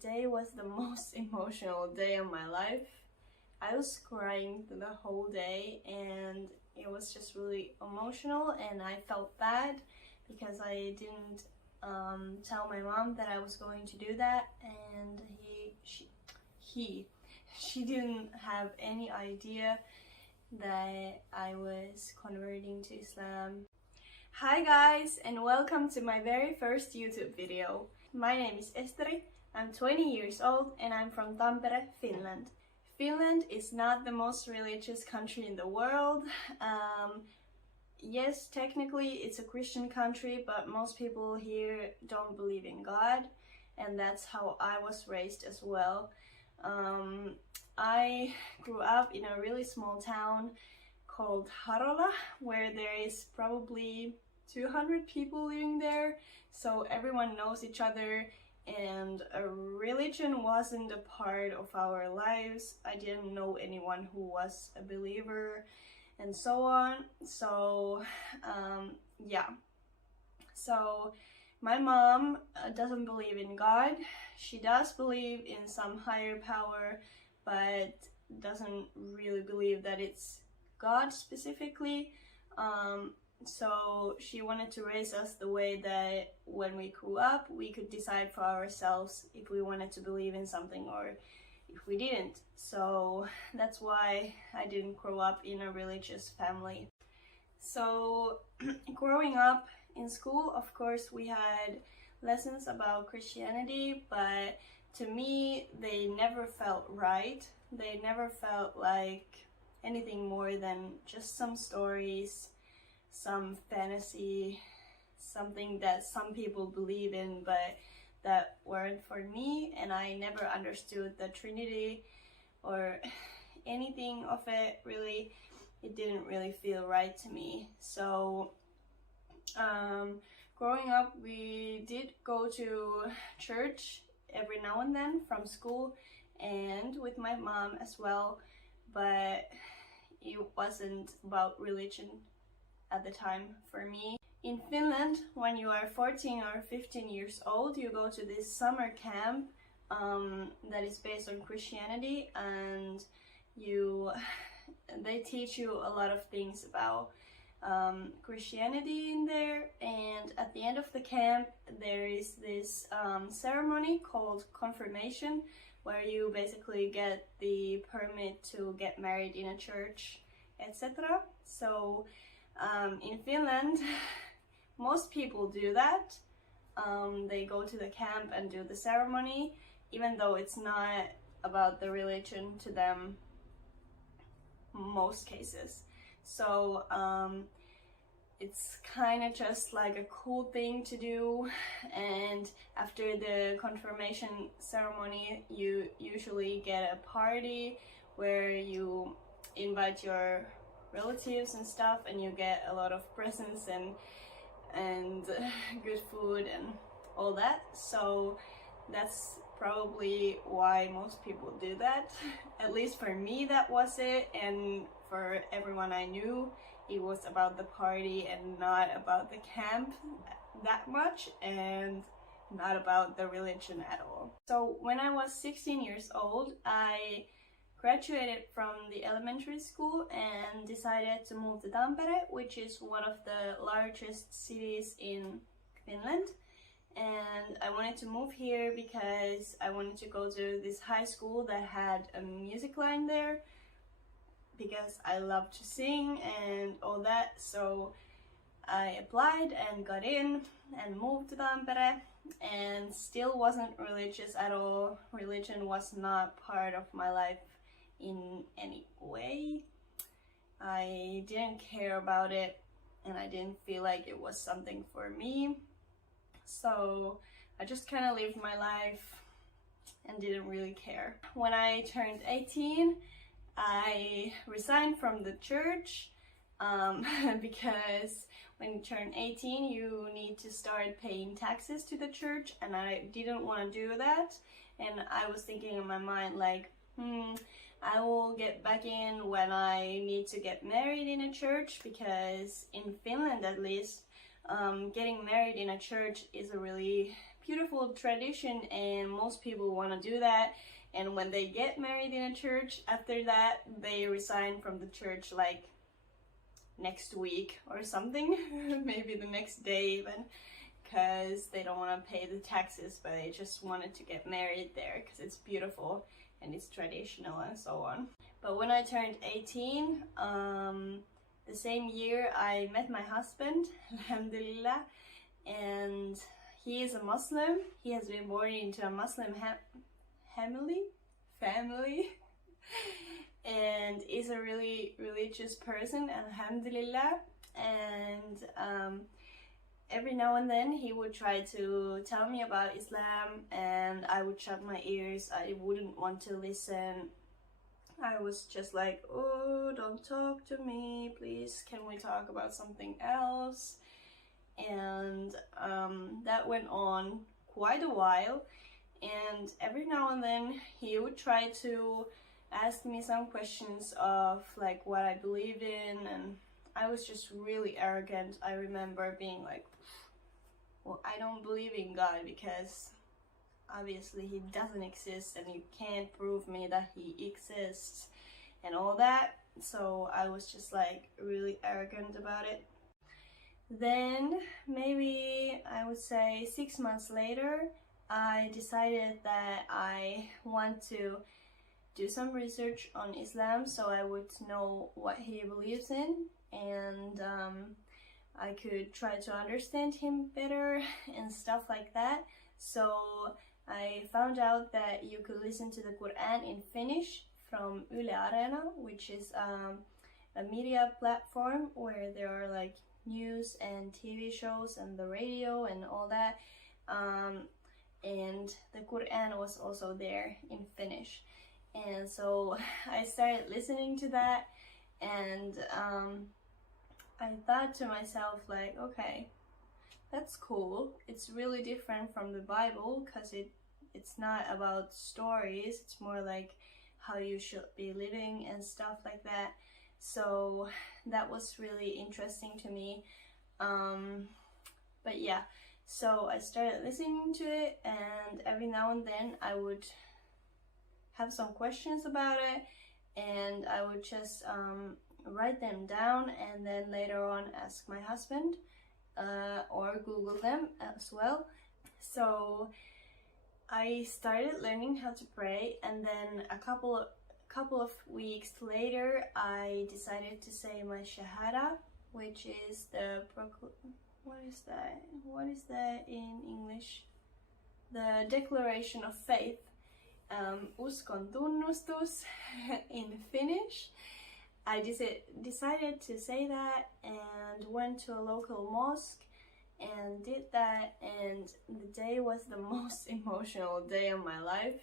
Today was the most emotional day of my life. I was crying the whole day and it was just really emotional, and I felt bad because I didn't tell my mom that I was going to do that, and she didn't have any idea that I was converting to Islam. Hi guys, and welcome to my very first YouTube video. My name is Esteri, I'm 20 years old and I'm from Tampere, Finland. Finland is not the most religious country in the world. Yes, technically it's a Christian country, but most people here don't believe in God, and that's how I was raised as well. I grew up in a really small town called Harola, where there is probably 200 people living there, so everyone knows each other, and a religion wasn't a part of our lives. I didn't know anyone who was a believer and so on. So yeah, so my mom doesn't believe in God. She does believe in some higher power, but doesn't really believe that it's God specifically. So she wanted to raise us the way that when we grew up, we could decide for ourselves if we wanted to believe in something or if we didn't. So that's why I didn't grow up in a religious family. So growing up in school, of course, we had lessons about Christianity, but to me, they never felt right. They never felt like anything more than just some stories, some fantasy, something that some people believe in, but that weren't for me, and I never understood the Trinity or anything of it, really. It didn't really feel right to me. So growing up, we did go to church every now and then from school and with my mom as well, but it wasn't about religion at the time for me. In Finland, when you are 14 or 15 years old, you go to this summer camp that is based on Christianity, and they teach you a lot of things about Christianity in there. And at the end of the camp, there is this ceremony called confirmation, where you basically get the permit to get married in a church, etc. So in Finland, most people do that. They go to the camp and do the ceremony, even though it's not about the religion to them, most cases. So it's kind of just like a cool thing to do, and after the confirmation ceremony, you usually get a party where you invite your relatives and stuff, and you get a lot of presents and good food and all that. So that's probably why most people do that. At least for me, that was it, and for everyone I knew, it was about the party and not about the camp that much, and not about the religion at all. So when I was 16 years old, I graduated from the elementary school and decided to move to Tampere, which is one of the largest cities in Finland. And I wanted to move here because I wanted to go to this high school that had a music line there, because I love to sing and all that. So I applied and got in and moved to Tampere, and still wasn't religious at all. Religion was not part of my life in any way. I didn't care about it, and I didn't feel like it was something for me. So I just kind of lived my life and didn't really care. When I turned 18, I resigned from the church because when you turn 18, you need to start paying taxes to the church, and I didn't want to do that. And I was thinking in my mind like, I will get back in when I need to get married in a church, because in Finland at least, getting married in a church is a really beautiful tradition, and most people want to do that. And when they get married in a church, after that they resign from the church like next week or something, maybe the next day even, because they don't want to pay the taxes, but they just wanted to get married there because it's beautiful and it's traditional and so on. But when I turned 18, the same year I met my husband, alhamdulillah, and he is a Muslim. He has been born into a Muslim family and is a really religious person, alhamdulillah. And every now and then he would try to tell me about Islam, and I would shut my ears. I wouldn't want to listen. I was just like, oh, don't talk to me, please, can we talk about something else? And that went on quite a while, and every now and then he would try to ask me some questions of like what I believed in, and I was just really arrogant. I remember being like, well, I don't believe in God because obviously he doesn't exist and you can't prove me that he exists and all that. So I was just like really arrogant about it. Then maybe I would say 6 months later, I decided that I want to do some research on Islam so I would know what he believes in, and I could try to understand him better and stuff like that. So I found out that you could listen to the Quran in Finnish from Yle Arena, which is a media platform where there are like news and TV shows and the radio and all that. And the Quran was also there in Finnish. And so I started listening to that, and I thought to myself like, okay, that's cool. It's really different from the Bible because it's not about stories. It's more like how you should be living and stuff like that. So that was really interesting to me. But yeah, so I started listening to it, and every now and then I would have some questions about it, and I would just write them down and then later on ask my husband or Google them as well. So I started learning how to pray, and then a couple of weeks later I decided to say my shahada, which is what is that in English? The declaration of faith. Uskon tunnustus in Finnish. I decided to say that and went to a local mosque and did that, and the day was the most emotional day of my life.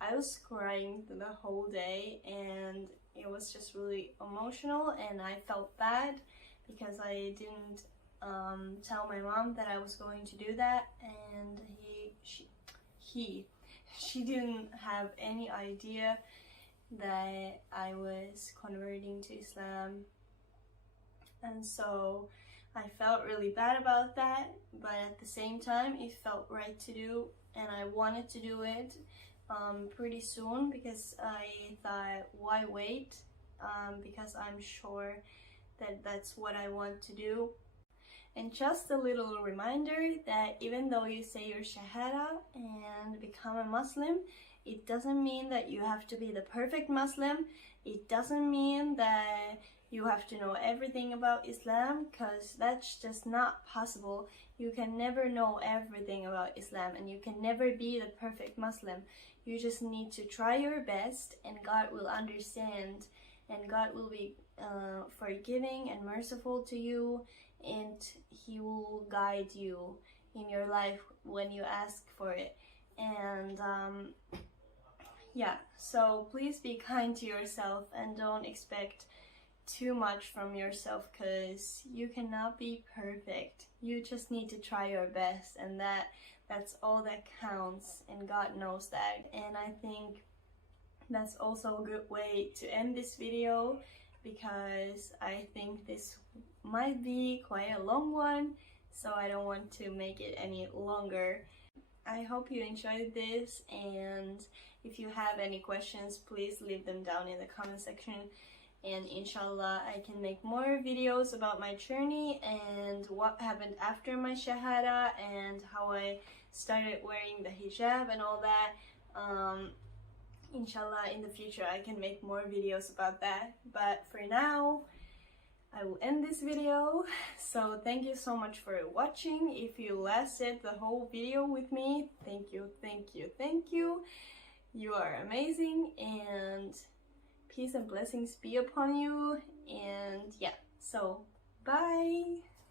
I was crying the whole day, and it was just really emotional, and I felt bad because I didn't tell my mom that I was going to do that, and she didn't have any idea that I was converting to Islam. And so I felt really bad about that, but at the same time it felt right to do, and I wanted to do it pretty soon because I thought, why wait? Because I'm sure that that's what I want to do. And just a little reminder that even though you say your shahada and become a Muslim, it doesn't mean that you have to be the perfect Muslim. It doesn't mean that you have to know everything about Islam, because that's just not possible. You can never know everything about Islam, and you can never be the perfect Muslim. You just need to try your best, and God will understand, and God will be forgiving and merciful to you, and He will guide you in your life when you ask for it. And yeah, so please be kind to yourself and don't expect too much from yourself, because you cannot be perfect. You just need to try your best, and that's all that counts, and God knows that. And I think that's also a good way to end this video, because I think this might be quite a long one, so I don't want to make it any longer. I hope you enjoyed this, and if you have any questions, please leave them down in the comment section, and inshallah I can make more videos about my journey and what happened after my shahada and how I started wearing the hijab and all that. Inshallah in the future I can make more videos about that, but for now I will end this video. So thank you so much for watching. If you lasted the whole video with me, thank you, thank you, thank you. You are amazing, and peace and blessings be upon you. And yeah, so bye.